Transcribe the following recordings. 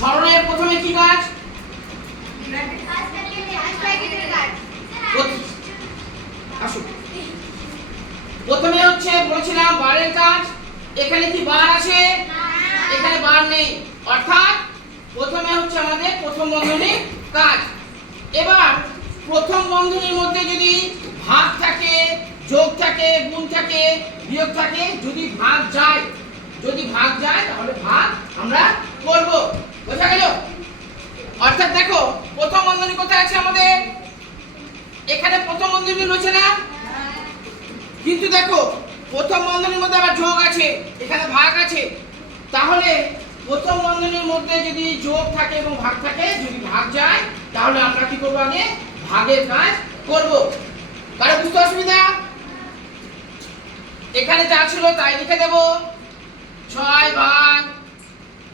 সরণের প্রথমে কি কাজ? আসুন, প্রথমে হচ্ছে বলেছিলাম বারের কাজ। এখানে কি বার আছে? এখানে বার নেই, অর্থাৎ প্রথমে হচ্ছে আমাদের প্রথম বন্ধনীর কাজ। এবার প্রথম বন্ধনীর মধ্যে যদি ভাগ থাকে, যোগ থাকে, গুণ থাকে, বিয়োগ থাকে, যদি ভাগ যায় তাহলে ভাগ আমরা করব। বোঝা গেল? অর্থাৎ দেখো প্রথম বন্ধনী কোথায় আছে আমাদের? এখানে প্রথম বন্ধনী রয়েছে না? কিন্তু দেখো প্রথম বন্ধনীর মধ্যে আবার যোগ আছে, এখানে ভাগ আছে। তাহলে প্রথম বন্ধনীর মধ্যে যদি যোগ থাকে এবং ভাগ থাকে, যদি ভাগ যায় তাহলে আমরা কি করব? আগে ভাগের কাজ করব। কারো বুঝতে অসুবিধা? এখানে যা ছিল তাই লিখে দেব। 6 ভাগ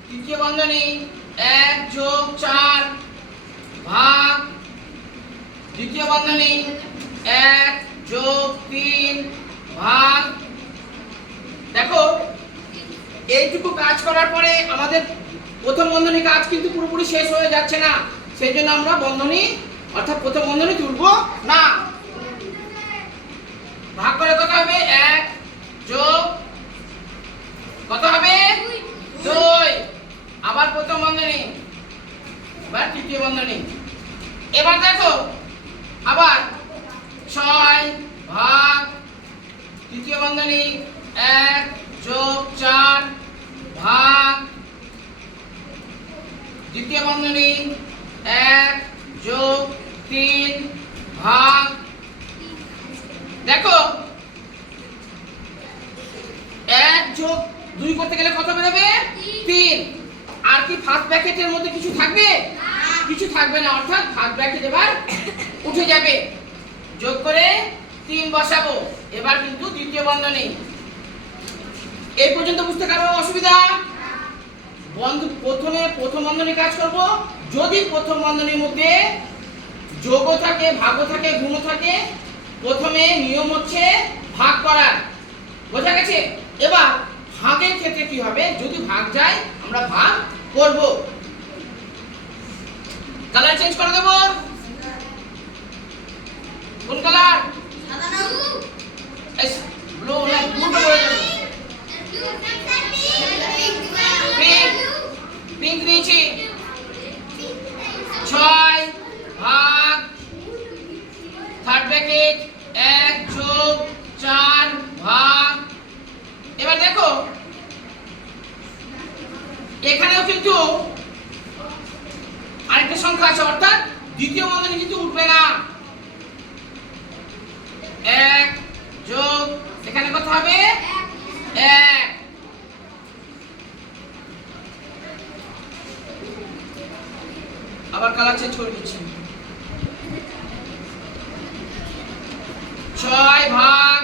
তৃতীয় বন্ধনী 1 যোগ 4 ভাগ দ্বিতীয় বন্ধনী 1 যোগ 3 ভাগ। দেখো এইটুকু কাজ করার পরে আমাদের প্রথম বন্ধনী কাজ কিন্তু পুরোপুরি শেষ হয়ে যাচ্ছে না, সেই জন্য আমরা বন্ধনী অর্থাৎ প্রথম বন্ধনী তুলব না। ভাগ করে কত হবে? 1 যোগ কত হবে? 2। আবার প্রথম বন্ধনী, এবার তৃতীয় বন্ধনী। এবার দেখো আবার 6 ভাগ তৃতীয় বন্ধনী 1 যোগ 4 ভাগ দ্বিতীয় বন্ধনী 1 যোগ 3 ভাগ। দেখো 1 যোগ 2 করতে গেলে কত বেরোবে? 3। আর কি ফার্স্ট ব্র্যাকেটের মধ্যে কিছু থাকবে? কিছু থাকবে না, অর্থাৎ ফার্স্ট ব্র্যাকেট এবার উঠে যাবে। যোগ করে 3 বসাবো। এবার কিন্তু দ্বিতীয় বন্ধনী। এই পর্যন্ত বুঝতে কারো অসুবিধা? প্রথমে প্রথম বন্ধনী কাজ করব। যদি প্রথম বন্ধনীর মধ্যে যোগও থাকে, ভাগও থাকে, গুণও থাকে, প্রথমে নিয়ম হচ্ছে ভাগ করার। বোঝা গেছে? এবার ভাগের ক্ষেত্রে কি হবে? যদি ভাগ যায় আমরা ভাগ করব। কালার চেঞ্জ করে দেব। কোন কালার? ব্লু না ব্লু করে দেব। পিঙ্ক নিয়েছি। 6 ভাগ থার্ড ব্র্যাকেট 1 যোগ 4 ভাগ। এবার দেখো এখানেও কিন্তু আরেকটা সংখ্যা আছে, অর্থাৎ দ্বিতীয় বন্ধনী কিন্তু উঠবে না। 1 যোগ এখানে কত হবে? 1। আবার কালার চেঞ্জ করে দিচ্ছি। 6 ভাগ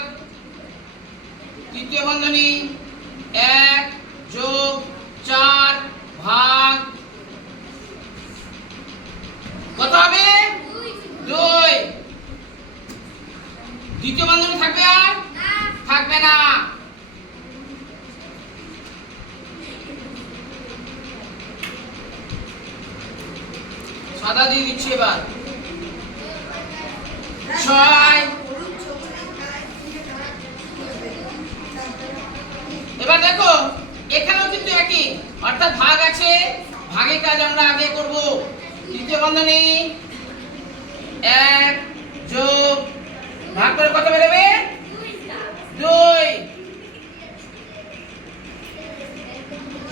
তৃতীয় বন্ধনী 1 যোগ 4 ভাগ কত হবে? 2। দ্বিতীয় বন্ধনী থাকবে? আর থাকবে না। সাদা দিয়ে দিচ্ছি। এবার 6। এবার দেখো এখানেও কিন্তু একই, অর্থাৎ ভাগ আছে, ভাগের কাজ আমরা আগে করব। তৃতীয় বন্ধনী 1 যোগ ভাগ করে কত বেরোবে? 2।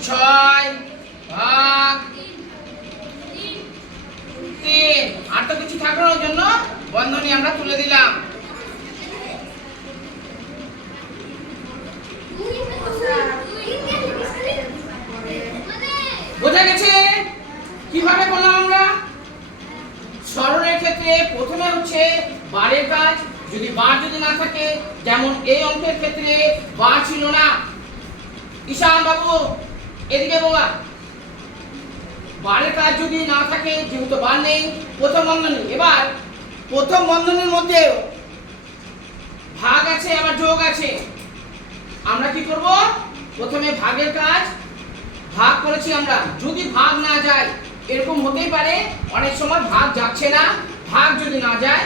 6 ভাগ 3। আর তো কিছু থাকলো না, ওই জন্য বন্ধনী আমরা তুলে দিলাম। বোঝা গেছে কিভাবে করলাম আমরা? সরণের ক্ষেত্রে প্রথমে হচ্ছে বারের কাজ। যদি বার যদি না থাকে, যেমন এই অঙ্কের ক্ষেত্রে বার ছিল না। ঈশান বাবু এদিকে বাবা, বারের কাজ যদি না থাকে, যেহেতু বার নেই, প্রথম বন্ধনী। এবার প্রথম বন্ধনীর মধ্যে ভাগ আছে আবার যোগ আছে। আমরা কি করব? প্রথমে ভাগের কাজ ভাগ করেছি আমরা, যদি ভাগ না যায়, এরকম হতেই পারে অনেক সময় ভাগ যাচ্ছে না, ভাগ যদি না যায়,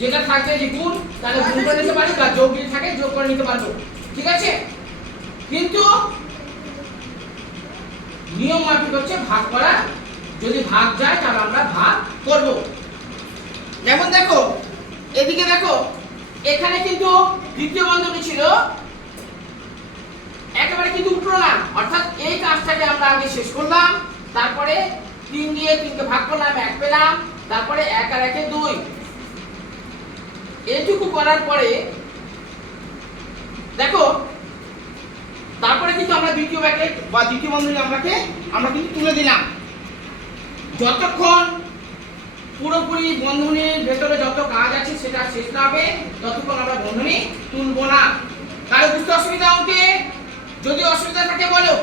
যেটা থাকছে যে গুণ, তাহলে গুণ করে নিতে পারি, বা যোগ যদি থাকে যোগ করে নিতে পারবো, ঠিক আছে। কিন্তু নিয়ম মাফিক হচ্ছে ভাগ করা, যদি ভাগ যায় তাহলে আমরা ভাগ করব। যেমন দেখো, এদিকে দেখো, এখানে কিন্তু দ্বিতীয় বন্ধনী ছিল, একেবারে কিন্তু উঠলো না, অর্থাৎ এই কাজটাকে আমরা আগে শেষ করলাম, তারপরে 3 দিয়ে 3 কে ভাগ করলাম, 1 পেলাম, তারপরে 1 আর 1 এ 2, এইটুকু করার পরে দেখো, তারপরে কিন্তু আমরা দ্বিতীয় ব্র্যাকেট বা দ্বিতীয় বন্ধনী আমরা কিন্তু তুলে দিলাম। যতক্ষণ পুরোপুরি বন্ধনীর ভেতরে যত কাজ আছে সেটা শেষ না হবে ততক্ষণ আমরা বন্ধনী তুলব না। কারো বুঝতে অসুবিধা হচ্ছে? যদি অসুবিধা থাকে বলো।